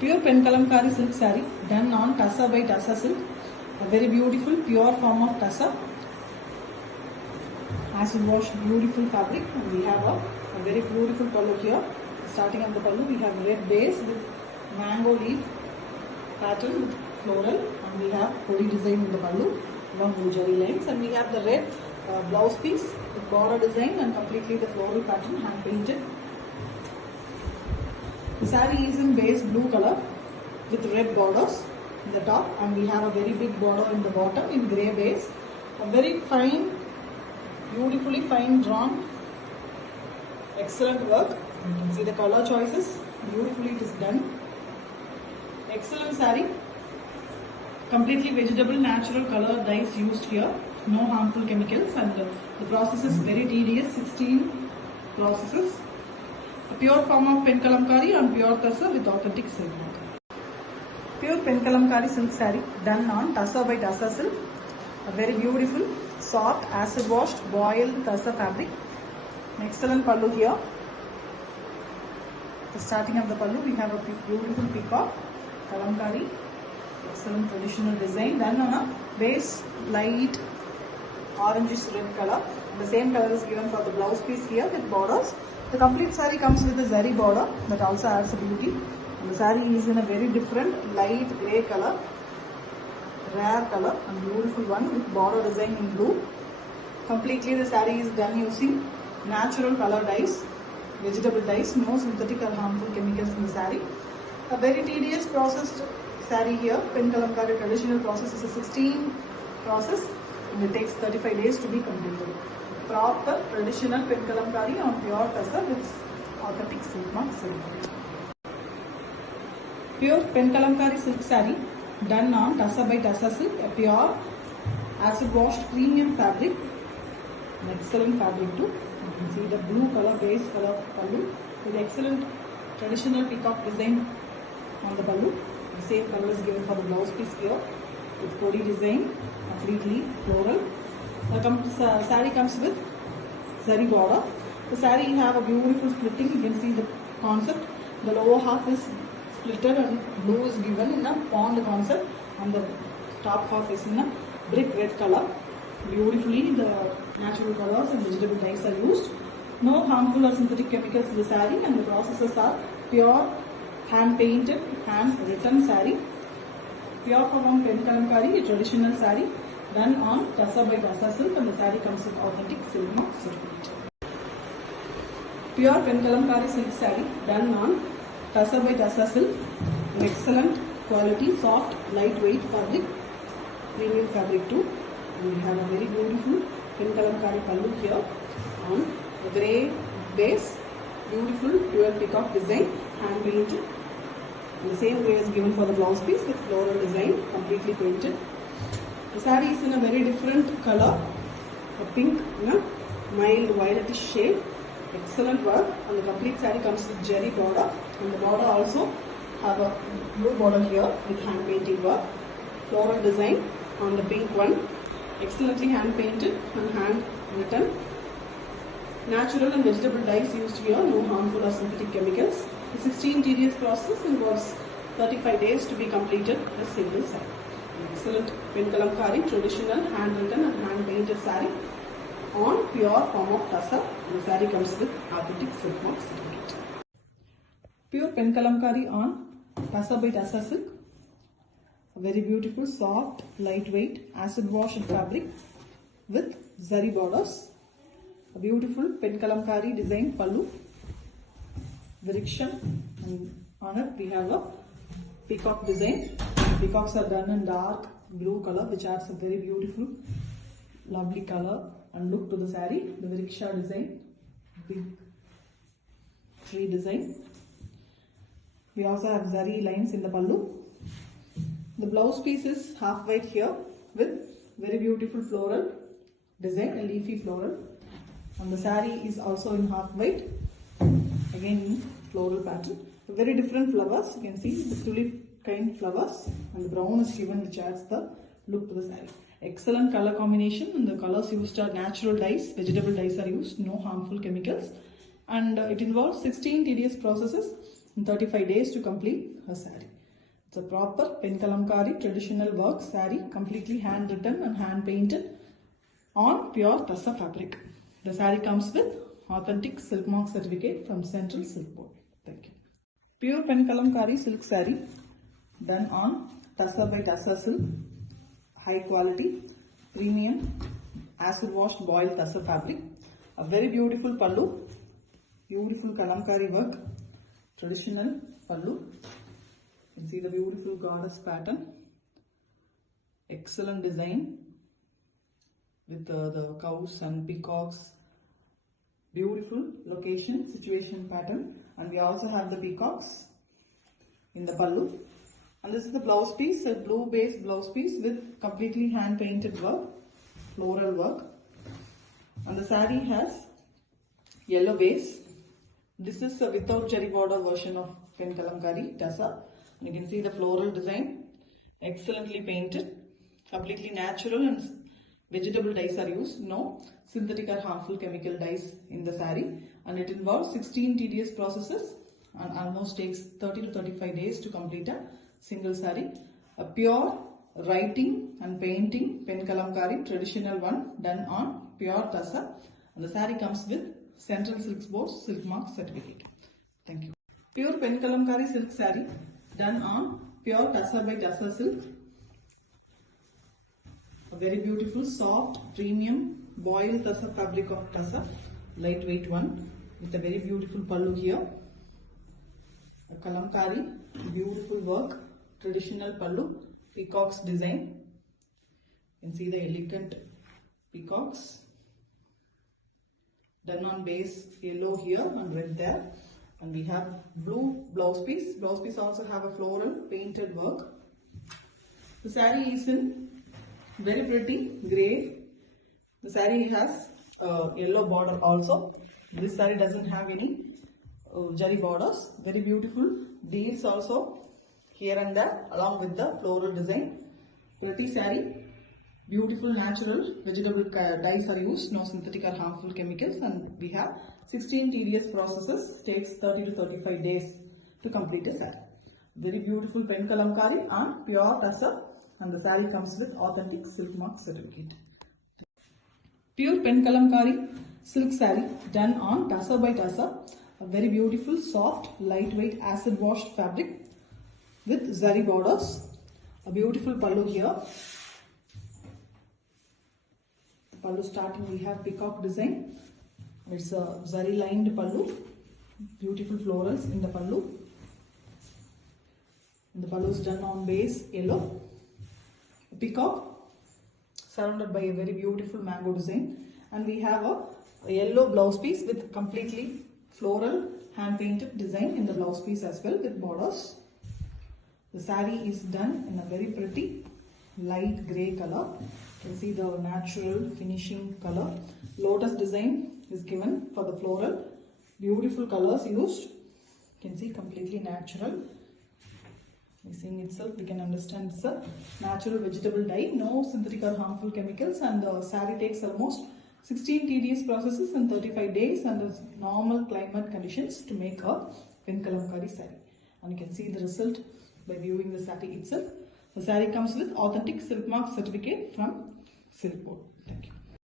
Pure pen kalamkari silk saree done on Tassa by Tassa silk. A very beautiful pure form of Tassa. Acid wash beautiful fabric. And we have a very beautiful pallu here. Starting of the pallu, we have red base with mango leaf pattern with floral, and we have puri design in the pallu along with jari lines, and we have the red blouse piece with border design and completely the floral pattern hand painted. The saree is in base blue color with red borders in the top, and we have a very big border in the bottom in grey base. A very fine, beautifully fine drawn, excellent work. You can see the color choices, beautifully it is done. Excellent saree, completely vegetable natural color dyes used here, no harmful chemicals, and the process is very tedious, 16 processes. A pure form of pen kalamkari on pure Tassa with authentic silk work. Pure pen kalamkari silk saree done on Tassa by Tassa silk. A very beautiful, soft, acid washed, boiled Tassa fabric. An excellent pallu here. The starting of the pallu, we have a beautiful peacock kalamkari. Excellent traditional design done on a base light orangish red color. And the same color is given for the blouse piece here with borders. The complete saree comes with a zari border that also adds a beauty. And the saree is in a very different light grey color, rare color, and beautiful one with border design in blue. Completely the saree is done using natural color dyes, vegetable dyes, no synthetic or harmful chemicals in the saree. A very tedious processed saree here. Pen kalamkari traditional process is a 16 process, and it takes 35 days to be completed. Proper traditional pen kalamkari on pure Tassa with authentic silk mark silk. Pure pen kalamkari silk saree done on Tassa by Tassa silk, a pure acid washed premium fabric, an excellent fabric too. You can see the blue color base color pallu with excellent traditional peacock design on the pallu. The same color is given for the blouse piece here with body design, completely floral. The saree comes with zari border. The saree have a beautiful splitting. You can see the concept. The lower half is splitted and blue is given in a pond concept, and the top half is in a brick red color. Beautifully the natural colors and vegetable dyes are used. No harmful or synthetic chemicals in the saree, and the processes are pure hand painted, hand written saree. Pure form pen kalamkari, a traditional saree done on Tassa by Tassa silk, and the saree comes with authentic silk mark certificate. Pure pen kalamkari silk saree done on Tassa by Tassa silk, an excellent quality, soft, lightweight fabric, premium fabric too. And we have a very beautiful pen kalamkari pallu here on a grey base, beautiful dual peacock design, hand painted. And the same grey is given for the blouse piece with floral design, completely painted. The saree is in a very different color, a pink in a mild violetish shade. Excellent work, and the complete saree comes with jari border, and the border also have a blue border here with hand painting work, floral design on the pink one, excellently hand painted and hand written. Natural and vegetable dyes used here, no harmful or synthetic chemicals. The 16 tedious process involves 35 days to be completed a single saree. Excellent pen kalamkari, traditional, handwritten and hand painted saree on pure form of Tassa. The saree comes with authentic silk mark certificate. Pure pen kalamkari on Tassa by Tassa silk. A very beautiful, soft, lightweight, acid washed fabric with zari borders. A beautiful pen kalamkari design pallu, vriksha, and on it we have a peacock design. Peacocks are done in dark blue color, which adds a very beautiful, lovely color and look to the saree. The vriksha design, big tree design. We also have zari lines in the pallu. The blouse piece is half white here with very beautiful floral design, a leafy floral. And the saree is also in half white, again in floral pattern. Very different flowers. You can see the tulip kind flowers, and the brown is given, which adds the look to the saree. Excellent color combination, and the colors used are natural dyes, vegetable dyes are used, no harmful chemicals, and it involves 16 tedious processes. in 35 days to complete her saree. It's a proper pen kalamkari traditional work saree, completely handwritten and hand painted on pure Tassa fabric. The saree comes with authentic silk mark certificate from Central Silk Board. Thank you. Pure pen kalamkari silk saree done on Tassa by Tassa silk, high quality, premium, acid washed boiled Tassa fabric. A very beautiful pallu, beautiful kalamkari work, traditional pallu. You can see the beautiful goddess pattern, excellent design with the cows and peacocks, beautiful location, situation pattern, and we also have the peacocks in the pallu. And this is the blouse piece, a blue based blouse piece with completely hand painted work, floral work. And the saree has yellow base. This is a without jari border version of pen kalamkari Tassa. And you can see the floral design, excellently painted, completely natural, and vegetable dyes are used. No synthetic or harmful chemical dyes in the saree. And it involves 16 tedious processes and almost takes 30 to 35 days to complete a single saree. A pure writing and painting pen kalamkari, traditional one done on pure Tassa. And the saree comes with Central Silk Board Silk Mark certificate. Thank you. Pure pen kalamkari silk saree done on pure Tassa by Tassa silk. A very beautiful, soft, premium, boiled Tassa fabric of Tassa, lightweight one, with a very beautiful pallu here. A kalamkari, beautiful work, traditional pallu, peacocks design. You can see the elegant peacocks done on base yellow here and red there. And we have blue blouse piece. Blouse piece also have a floral painted work. The saree is in very pretty grey. The saree has a yellow border also. This saree doesn't have any jari borders. Very beautiful deals also here and there along with the floral design. Pretty saree. Beautiful natural vegetable dyes are used. No synthetic or harmful chemicals. And we have 16 tedious processes. Takes 30 to 35 days to complete a saree. Very beautiful pen kalamkari and pure Tassa. And the saree comes with authentic silk mark certificate. Pure pen kalamkari silk saree done on Tassa by Tassa. A very beautiful, soft, lightweight, acid washed fabric with zari borders. A beautiful pallu here. The pallu starting we have peacock design. It's a zari lined pallu. Beautiful florals in the pallu. And the pallu is done on base yellow. Peacock surrounded by a very beautiful mango design, and we have a yellow blouse piece with completely floral hand painted design in the blouse piece as well with borders. The saree is done in a very pretty light grey color. You can see the natural finishing color. Lotus design is given for the floral. Beautiful colors used. You can see completely natural. Seeing itself, we can understand it's a natural vegetable dye, no synthetic or harmful chemicals, and the saree takes almost 16 tedious processes in 35 days under normal climate conditions to make a pen kalamkari saree. And you can see the result by viewing the saree itself. The saree comes with authentic silk mark certificate from Silk Board. Thank you.